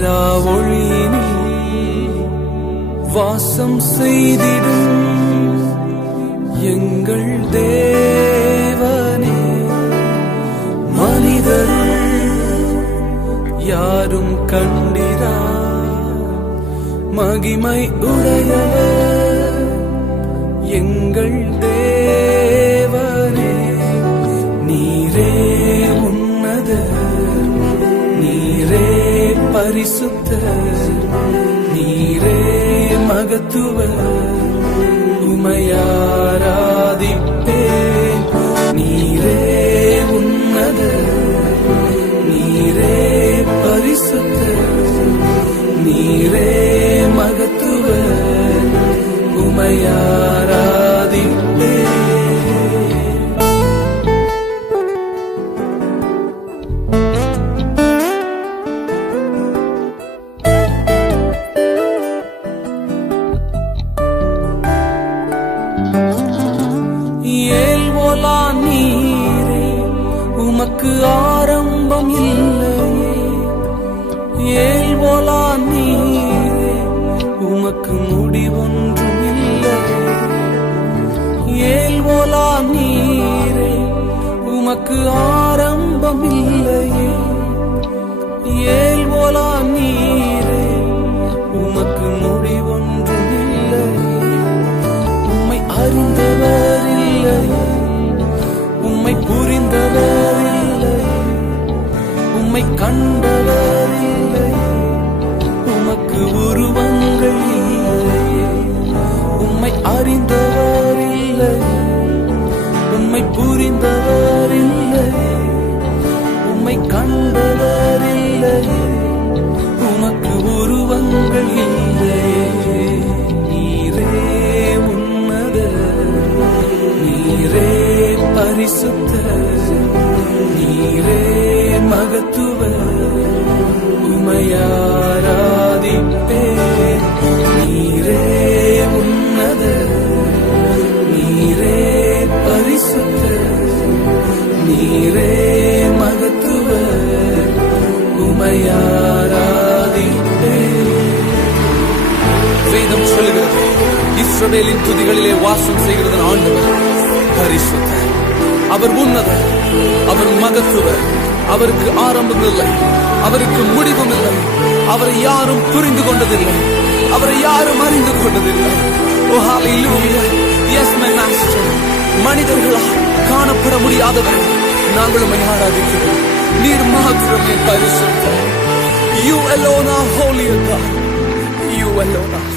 சேரா ஒளியினில் வாசம் செய்திடும் எங்கள் தேவனே, மனிதருள் யாரும் கண்டிரா மகிமை உடையவர் எங்கள் தேவனே. நீரே உன்னதர், நீரே பரிசுத்தர், நீரே மகத்துவர், உமையாராதிப்பேன். நீரே உன்னதர், நீரே பரிசுத்தர், நீரே மகத்துவர், உமையாராதிப்பேன். ஏல்வோலா நீரே உமக்கு ஆரம்பம் இல்லையே, ஏல்வோலா நீரே உமக்கு முடிவொன்றும் இல்லையே, ஏல்வோலா நீரே உமக்கு ஆரம்பம் இல்லையே, ஏல்வோலா நீரே உமக்கு முடிவொன்றும் இல்லையே. உம்மை அறிந்தவர் இல்லையே, உம்மை புரிந்தவர் இல்லையே, உம்மை கண்டவர் இல்லையே, உமக்கு உருவங்கள் இல்லையே. உம்மை அறிந்தவர் இல்லையே, உம்மை புரிந்தவர் இல்லையே, உம்மை கண்டவர் இல்லையே, உமக்கு உருவங்கள் இல்லையே. நீரே உன்னதர், நீரே பரிசுத்தர், நீரே மகத்துவர், உமையாராதிப்பேன். நீரே உன்னதர், நீரே பரிசுத்தர், நீரே மகத்துவர், உமையாராதிப்பேன். வேதம் சொல்கிறது, இஸ்ரவேலின் துதிகளிலே வாசம் செய்கிறது ஆண்டவர் பரிசுத்தர், அவர் உன்னதர், அவர் மகத்துவர், அவருக்கு ஆரம்பம் இல்லை, அவருக்கு முடிவும் இல்லை, அவரை யாரும் புரிந்து கொண்டதில்லை, அவரை யாரும் அறிந்து கொண்டதில்லை. ஓ ஹalleluya, yes my master. மனிதர்களால் காணப்பட முடியாதவர், நாங்கள் உம்மை ஆராதிக்கிறோம். நீர் மாத்திரமே பரிசுத்தர். You alone are holy God, you alone are